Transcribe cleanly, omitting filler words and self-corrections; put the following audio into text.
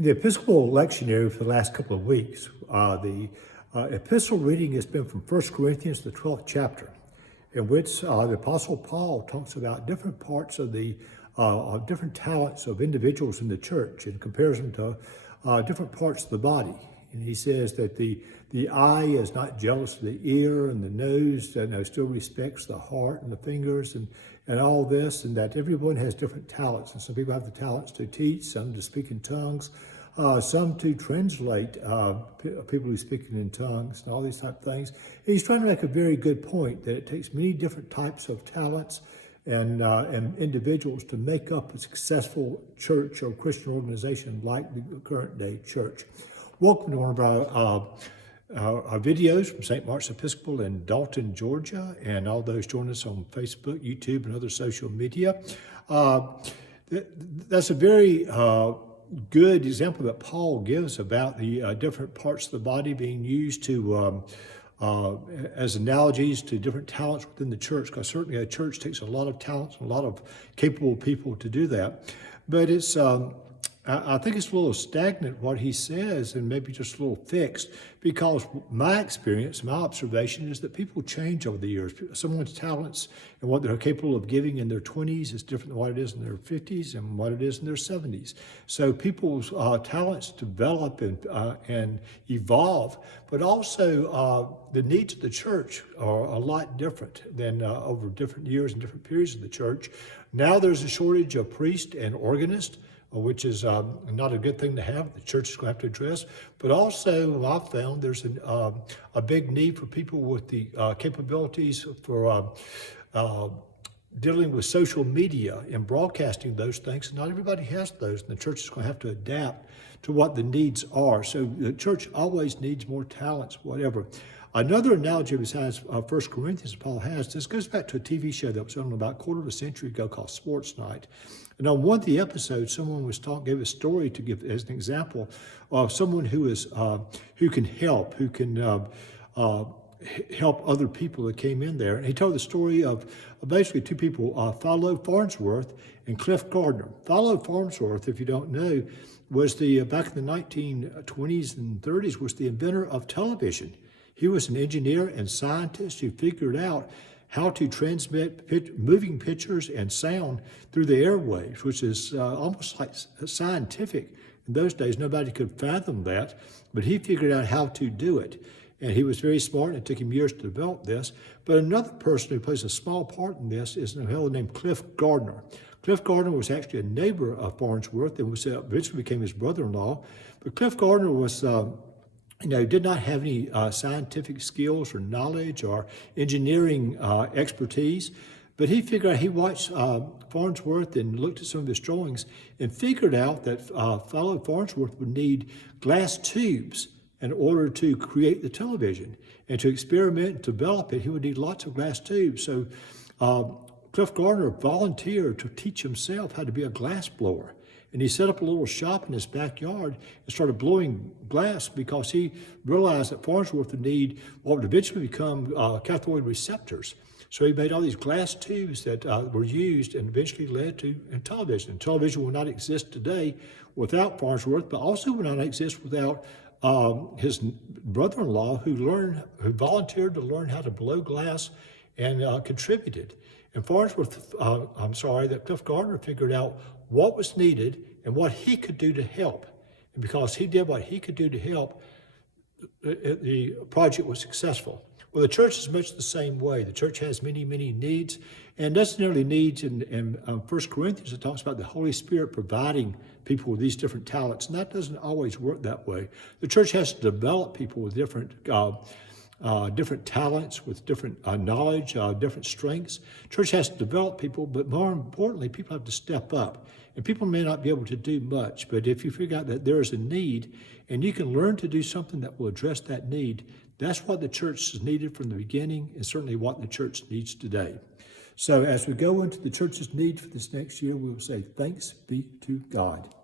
In the Episcopal lectionary for the last couple of weeks, the epistle reading has been from 1 Corinthians, the 12th chapter, in which the Apostle Paul talks about different parts of the different talents of individuals in the church and compares them to different parts of the body. And he says that the eye is not jealous of the ear, and the nose still respects the heart and the fingers and all this, and that everyone has different talents. And some people have the talents to teach, some to speak in tongues, some to translate people who speak in tongues and all these type of things. And he's trying to make a very good point that it takes many different types of talents and individuals to make up a successful church or Christian organization like the current day church. Welcome to one of our videos from St. Mark's Episcopal in Dalton, Georgia, and all those joining us on Facebook, YouTube, and other social media. That's a very good example that Paul gives about the different parts of the body being used to as analogies to different talents within the church, because certainly a church takes a lot of talents and a lot of capable people to do that. But it's I think it's a little stagnant what he says, and maybe just a little fixed, because my experience, my observation is that people change over the years. Someone's talents and what they're capable of giving in their 20s is different than what it is in their 50s and what it is in their 70s. So people's talents develop and evolve, but also the needs of the church are a lot different than over different years and different periods of the church. Now there's a shortage of priests and organists, which is not a good thing to have. The church is going to have to address. But also, I've found there's a big need for people with the capabilities for dealing with social media and broadcasting those things. And not everybody has those, and the church is going to have to adapt to what the needs are. So the church always needs more talents, whatever. Another analogy besides 1 Corinthians Paul has, this goes back to a TV show that was on about a quarter of a century ago called Sports Night. And on one of the episodes, someone gave a story to give as an example of someone who can help, who can help other people that came in there. And he told the story of basically two people, Philo Farnsworth and Cliff Gardner. Philo Farnsworth, if you don't know, was back in the 1920s and 30s, was the inventor of television. He was an engineer and scientist who figured out how to transmit moving pictures and sound through the airwaves, which is almost like scientific. In those days, nobody could fathom that, but he figured out how to do it. And he was very smart, and it took him years to develop this. But another person who plays a small part in this is a fellow named Cliff Gardner. Cliff Gardner was actually a neighbor of Farnsworth and eventually became his brother-in-law. But Cliff Gardner was did not have any scientific skills or knowledge or engineering expertise, but he figured out, he watched Farnsworth and looked at some of his drawings and figured out that fellow Farnsworth would need glass tubes in order to create the television. And to experiment and develop it, he would need lots of glass tubes. So Cliff Gardner volunteered to teach himself how to be a glass blower. And he set up a little shop in his backyard and started blowing glass because he realized that Farnsworth would need what would eventually become cathode receptors. So he made all these glass tubes that were used and eventually led to television. And television will not exist today without Farnsworth, but also will not exist without his brother-in-law who volunteered to learn how to blow glass and contributed. And that Cliff Gardner figured out what was needed and what he could do to help. And because he did what he could do to help, the project was successful. Well, the church is much the same way. The church has many, many needs, and doesn't necessarily needs. In 1 Corinthians, it talks about the Holy Spirit providing people with these different talents, and that doesn't always work that way. The church has to develop people with different talents, with different knowledge, different strengths. Church has to develop people, but more importantly, people have to step up. And people may not be able to do much, but if you figure out that there is a need and you can learn to do something that will address that need, that's what the church has needed from the beginning, and certainly what the church needs today. So as we go into the church's need for this next year, we will say, thanks be to God.